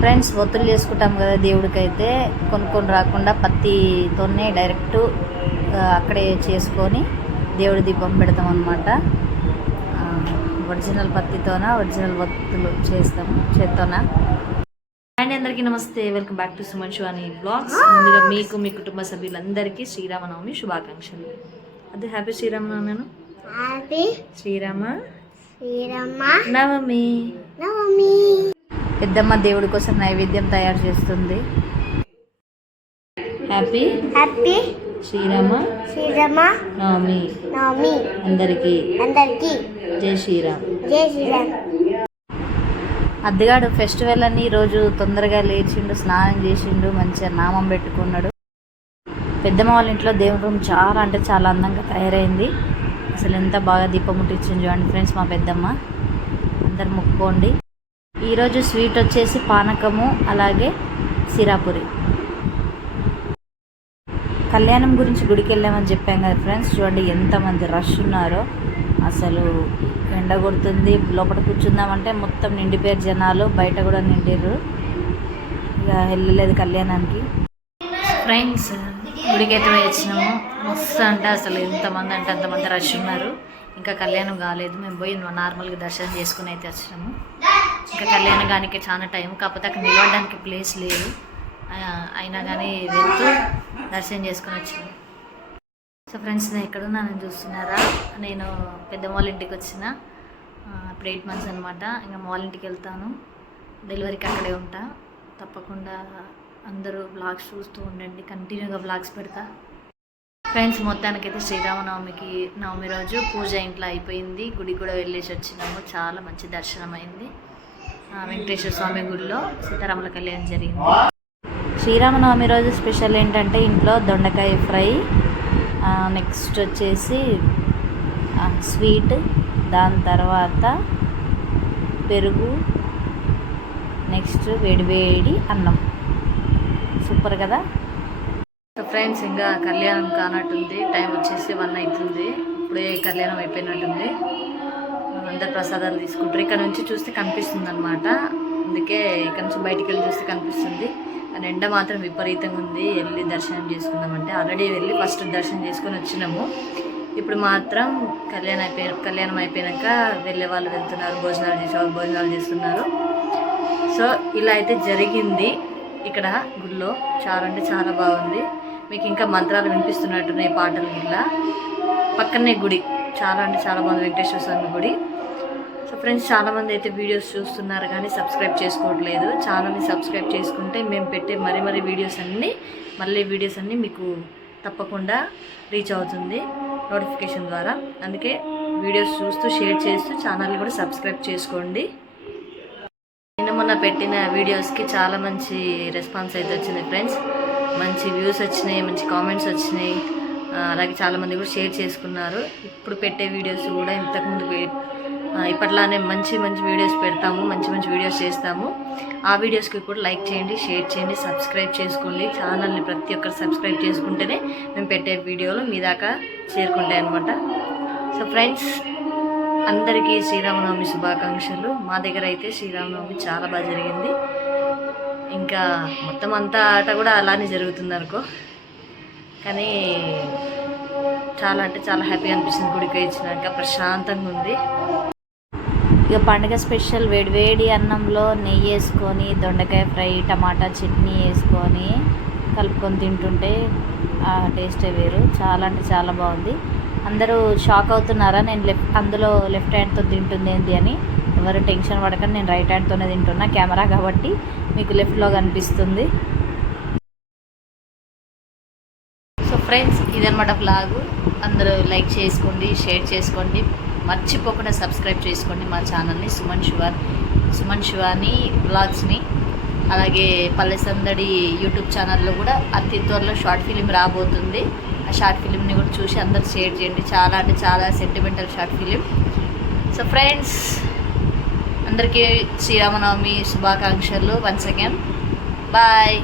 Friends ఒత్తులు చేసుకుంటాం కదా దేవుడికైతే. కొనుక్కొని రాకుండా పత్తితోనే డైరెక్ట్ అక్కడే చేసుకొని దేవుడి దీపం పెడతాం అనమాట ఒరిజినల్ పత్తితోన ఒరిజినల్ ఒత్తులు చేస్తాము చేత్తోన? అండ్ అందరికీ నమస్తే. Welcome back to Suman Shivani vlogs. ముందుగా మీకు మీ కుటుంబ సభ్యులందరికీ శ్రీరామనవమి శుభాకాంక్షలు. అదే హ్యాపీ శ్రీరామనవమి. హ్యాపీ శ్రీరామ శ్రీరమ్మ నవమి. నవమి. పెద్దమ్మ దేవుడి కోసం నైవేద్యం తయారు చేస్తుంది. Happy happy Srirama? శ్రీరమ్మ Navami? Navami? అందరికీ. అందరికీ. జై శ్రీరామ్. జై శ్రీరామ్. అద్దెగాడు ఫెస్టివల్ అని ఈరోజు తొందరగా లేచిండు స్నానం చేసిండు మంచిగా నామం పెట్టుకున్నాడు. పెద్దమ్మ వాళ్ళ ఇంట్లో దేవుని రూమ్ చాలా అంటే చాలా అందంగా తయారైంది. అసలు ఎంత బాగా దీపం ముట్టించింది చూడండి ఫ్రెండ్స్ మా పెద్దమ్మ. అందరు ముక్కుకోండి. ఈరోజు స్వీట్ వచ్చేసి పానకము అలాగే సిరాపురి కళ్యాణం గురించి గుడికి వెళ్ళామని చెప్పాం కదా ఫ్రెండ్స్. చూడండి ఎంతమంది రష్ ఉన్నారో. అసలు ఎండ కొడుతుంది లోపల కూర్చుందామంటే మొత్తం నిండిపోయారు జనాలు బయట కూడా నిండిర్రు. ఇక వెళ్ళలేదు కళ్యాణానికి. ఫ్రెండ్స్ గుడికి అయితే వచ్చినాము. మస్తు అంటే అసలు ఎంతమంది అంటే అంతమంది రష్ ఉన్నారు. ఇంకా కళ్యాణం కాలేదు. మేము పోయి నార్మల్గా దర్శనం చేసుకుని అయితే వచ్చినాము. ఇంకా కళ్యాణగానికి చాలా టైం కాకపోతే అక్కడ నిలవడానికి ప్లేస్ లేదు. అయినా కానీ వెళ్తూ దర్శనం చేసుకుని వచ్చాను సో ఫ్రెండ్స్ నేను నన్ను చూస్తున్నారా? నేను పెద్ద మాల్ ఇంటికి వచ్చిన. ఇప్పుడు ఎయిట్ మంత్స్ అనమాట ఇంకా మాల్ ఇంటికి వెళ్తాను. డెలివరీకి అక్కడే ఉంటా. తప్పకుండా అందరూ బ్లాగ్స్ చూస్తూ ఉండండి. కంటిన్యూగా బ్లాగ్స్ పెడతా. ఫ్రెండ్స్ మొత్తానికైతే శ్రీరామనవమికి నవమి రోజు పూజ ఇంట్లో అయిపోయింది. గుడి కూడా వెళ్ళేసి వచ్చినాము. చాలా మంచి దర్శనం అయింది. వెంకటేశ్వర స్వామి గుడిలో సీతారాముల కళ్యాణం జరిగింది. శ్రీరామనవమి రోజు స్పెషల్ ఏంటంటే ఇంట్లో దొండకాయ ఫ్రై నెక్స్ట్ వచ్చేసి స్వీట్ దాని తర్వాత పెరుగు నెక్స్ట్ వేడివేడి అన్నం. సూపర్ కదా? సో ఫ్రెండ్స్ ఇంకా కళ్యాణం కానట్టుంది టైం వచ్చేసి వన్ అవుతుంది. ఇప్పుడే కళ్యాణం అయిపోయినట్టుంది. అందరు ప్రసాదాలు తీసుకుంటారు. ఇక్కడ నుంచి చూస్తే కనిపిస్తుంది అనమాట అందుకే ఇక్కడ నుంచి బయటికి వెళ్ళి చూస్తే కనిపిస్తుంది. కానీ ఎండ మాత్రం విపరీతంగా ఉంది. వెళ్ళి దర్శనం చేసుకుందామంటే ఆల్రెడీ వెళ్ళి ఫస్ట్ దర్శనం చేసుకొని వచ్చినాము. ఇప్పుడు మాత్రం కళ్యాణం అయిపోయి కళ్యాణం అయిపోయాక వెళ్ళే వాళ్ళు వెళ్తున్నారు. భోజనాలు చేసేవాళ్ళు భోజనాలు చేస్తున్నారు. సో ఇలా అయితే జరిగింది. ఇక్కడ గుడిలో చాలా అంటే చాలా బాగుంది. మీకు ఇంకా మంత్రాలు వినిపిస్తున్నట్టున్నాయి పాటలు ఇలా పక్కనే గుడి. చాలా అంటే చాలా బాగుంది. వెంకటేశ్వర స్వామి గుడి. ఫ్రెండ్స్ చాలామంది అయితే వీడియోస్ చూస్తున్నారు కానీ సబ్స్క్రైబ్ చేసుకోవట్లేదు. ఛానల్ని సబ్స్క్రైబ్ చేసుకుంటే మేము పెట్టే మరీ మరీ వీడియోస్ అన్నీ మళ్ళీ వీడియోస్ అన్నీ మీకు తప్పకుండా రీచ్ అవుతుంది నోటిఫికేషన్ ద్వారా. అందుకే వీడియోస్ చూస్తూ షేర్ చేస్తూ ఛానల్ని కూడా సబ్స్క్రైబ్ చేసుకోండి. నిన్న మొన్న పెట్టిన వీడియోస్కి చాలా మంచి రెస్పాన్స్ అయితే వచ్చింది ఫ్రెండ్స్. మంచి వ్యూస్ వచ్చినాయి మంచి కామెంట్స్ వచ్చినాయి. అలాగే చాలామంది కూడా షేర్ చేసుకున్నారు. ఇప్పుడు పెట్టే వీడియోస్ కూడా ఇంతకుముందు ఇప్పట్లానే మంచి మంచి వీడియోస్ పెడతాము మంచి మంచి వీడియోస్ చేస్తాము. ఆ వీడియోస్కి కూడా లైక్ చేయండి షేర్ చేయండి సబ్స్క్రైబ్ చేసుకోండి. ఛానల్ని ప్రతి ఒక్కరు సబ్స్క్రైబ్ చేసుకుంటేనే మేము పెట్టే వీడియోలు మీ దాకా చేరుకుంటాయి అనమాట సో ఫ్రెండ్స్ అందరికీ శ్రీరామనవమి శుభాకాంక్షలు. మా దగ్గర అయితే శ్రీరామనవమి చాలా బాగా జరిగింది. ఇంకా మొత్తం అంతా ఆట కూడా అలానే జరుగుతుంది అనుకో. కానీ చాలా అంటే చాలా హ్యాపీగా అనిపిస్తుంది గుడికి వచ్చినాక. ప్రశాంతంగా ఉంది. ఇక పండగ స్పెషల్ వేడివేడి అన్నంలో నెయ్యి వేసుకొని దొండకాయ ఫ్రై టమాటా చట్నీ వేసుకొని కలుపుకొని తింటుంటే ఆ టేస్టే వేరు. చాలా అంటే చాలా బాగుంది. అందరూ షాక్ అవుతున్నారా? నేను లెఫ్ట్ అందులో లెఫ్ట్ హ్యాండ్తో తింటుంది ఏంటి అని. ఎవరు టెన్షన్ పడకండి నేను రైట్ హ్యాండ్తోనే తింటున్నా కెమెరా కాబట్టి మీకు లెఫ్ట్లో కనిపిస్తుంది. ఫ్రెండ్స్ ఇదనమాట బ్లాగు అందరూ లైక్ చేసుకోండి షేర్ చేసుకోండి. మర్చిపోకుండా సబ్స్క్రైబ్ చేసుకోండి మా ఛానల్ని సుమన్ శివా సుమన్ శివాని బ్లాగ్స్ని అలాగే పల్లె సందడి యూట్యూబ్ ఛానల్లో కూడా అతి త్వరలో షార్ట్ ఫిలిం రాబోతుంది. ఆ షార్ట్ ఫిలింని కూడా చూసి అందరు షేర్ చేయండి. చాలా అంటే చాలా sentimental short film so friends అందరికీ శ్రీరామనవమి శుభాకాంక్షలు వన్స్ అగైన్ బాయ్